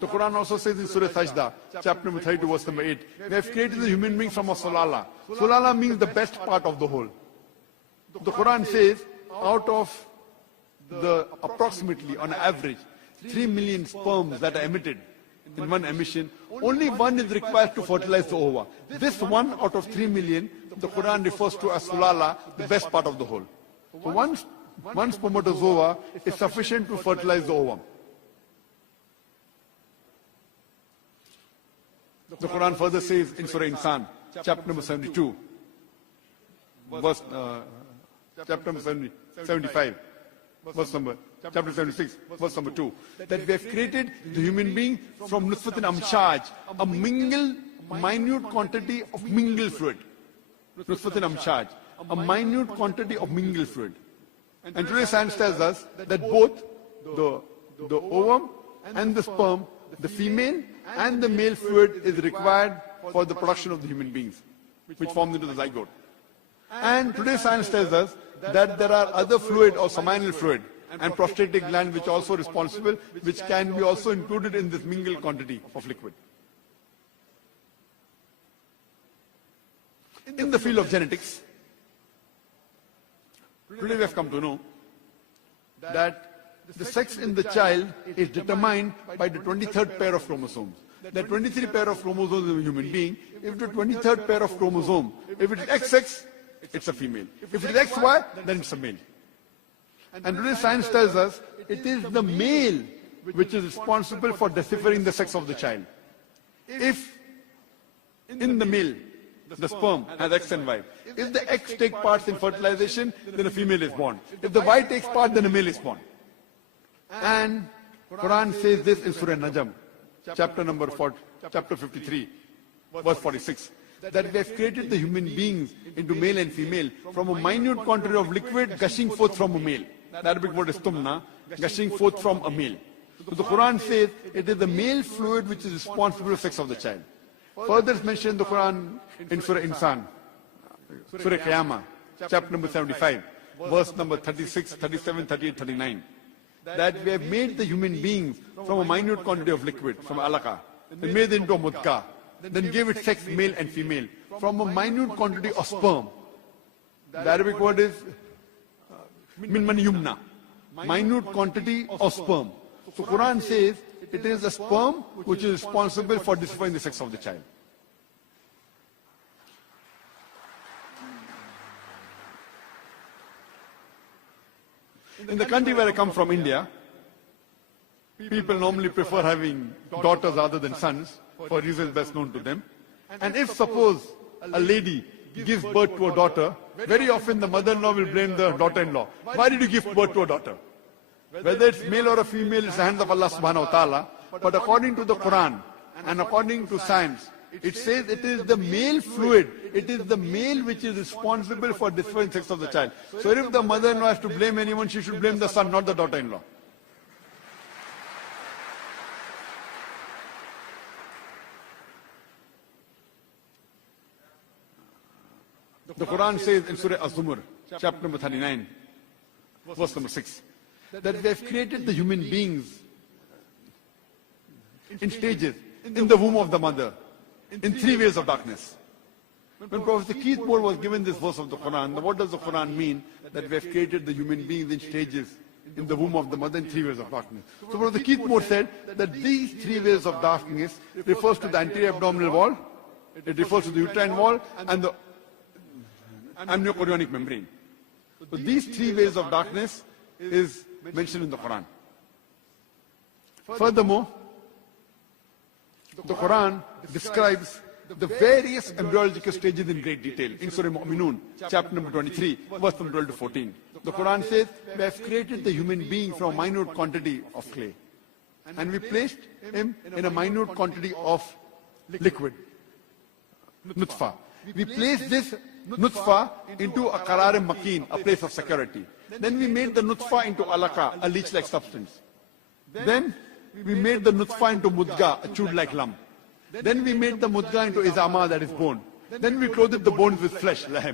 The Quran also says in Surah Sajda, chapter number 32, verse number 8, we have created the human being from a sulala. Sulala means the best part of the whole. The Quran says, out of the approximately, on average, 3 million sperms that are emitted in one emission, only one is required to fertilize the ova. This one out of 3 million, the Quran refers to as sulala, the best part of the whole. So one spermatozoa is sufficient to fertilize the ovum. The Quran further says in Surah Insan, chapter number 72, chapter number 75, verse number chapter 76, verse number 2, that we have created the human being from nutfatin amshaj, a minute quantity of mingled fluid. Nutfatin amshaj, a minute quantity of mingled fluid. And today science tells us that both the ovum and the sperm, the female and the male fluid is required for the production of the human beings, which forms into the zygote. And today science tells us that there are other fluid or seminal fluid and prostatic gland which are also responsible, which can be also included in this mingled quantity of liquid. In the field of genetics, today we have come to know that the sex in the child is determined by the 23rd pair of chromosomes. The 23 pair of chromosomes in a human being, if the 23rd pair of chromosome, if it is XX, it's a female. If it is XY, then it's a male. And today science tells us it is the male which is responsible for deciphering the sex of the child. If in the male, the sperm has X and Y. If the X take part in fertilization, then a female is born. If the Y takes part, then a male is born. And Quran says this in Surah Najm, chapter 53, verse 46, that we have created the human beings into male and female from a minute quantity of liquid gushing forth from a male. The Arabic word is tumna, gushing forth from a male. So the Quran says it is the male fluid which is responsible for the sex of the child. Further is mentioned in the Quran in Surah Insan, Surah Qiyamah, chapter number 75, verse number 36, 37, 38, 39. That we have made the human beings from a minute quantity of liquid, from alaqa, and made it into a mudka, then gave it sex, male and female, from a minute quantity of sperm. The Arabic word is min man yumna, minute quantity of sperm. So Quran says it is the sperm which is responsible for deciphering the sex of the child. In the country where I come from, India, people normally prefer having daughters rather than sons, for reasons best known to them. And if suppose a lady gives birth to a daughter, very often the mother-in-law will blame the daughter-in-law. Why did you give birth to a daughter? Whether it's male or a female, it's the hands of Allah subhanahu wa ta'ala. But according to the Quran and according to science, it says it is the male fluid, it is the male which is responsible for deciphering sex of the child. So if the mother-in-law has to blame anyone, she should blame the son, not the daughter-in-law. The Quran says in Surah Az-Zumar, chapter number 39, verse number 6, that we have created the human beings in stages, in the womb of the mother, in 3 ways of darkness. When Prophet Keith Moore was given this verse of the Quran, what does the Quran mean? That we have created the human beings in stages, in the womb of the mother, in 3 ways of darkness. So Prophet Keith Moore said that these 3 ways of darkness refers to the anterior abdominal wall, it refers to the uterine wall, and the amniochorionic membrane. So these 3 ways of darkness is mentioned in the Quran. Furthermore, the Quran describes the various embryological stages in great detail. In Surah Mu'minun, chapter number 23, verse number 12 to 14. The Quran says, we have created the human being from a minute quantity of clay. And we placed him in a minute quantity of liquid, nutfa. We placed this nutfa into a qarar makin, a place of security. Then we made the nutfa into alaqa, a leech-like substance. Then we made the nutfa into mudga, a chewed-like lump. Then we made the mudga into izama, that is bone. Then we clothed the bones with flesh, lahem.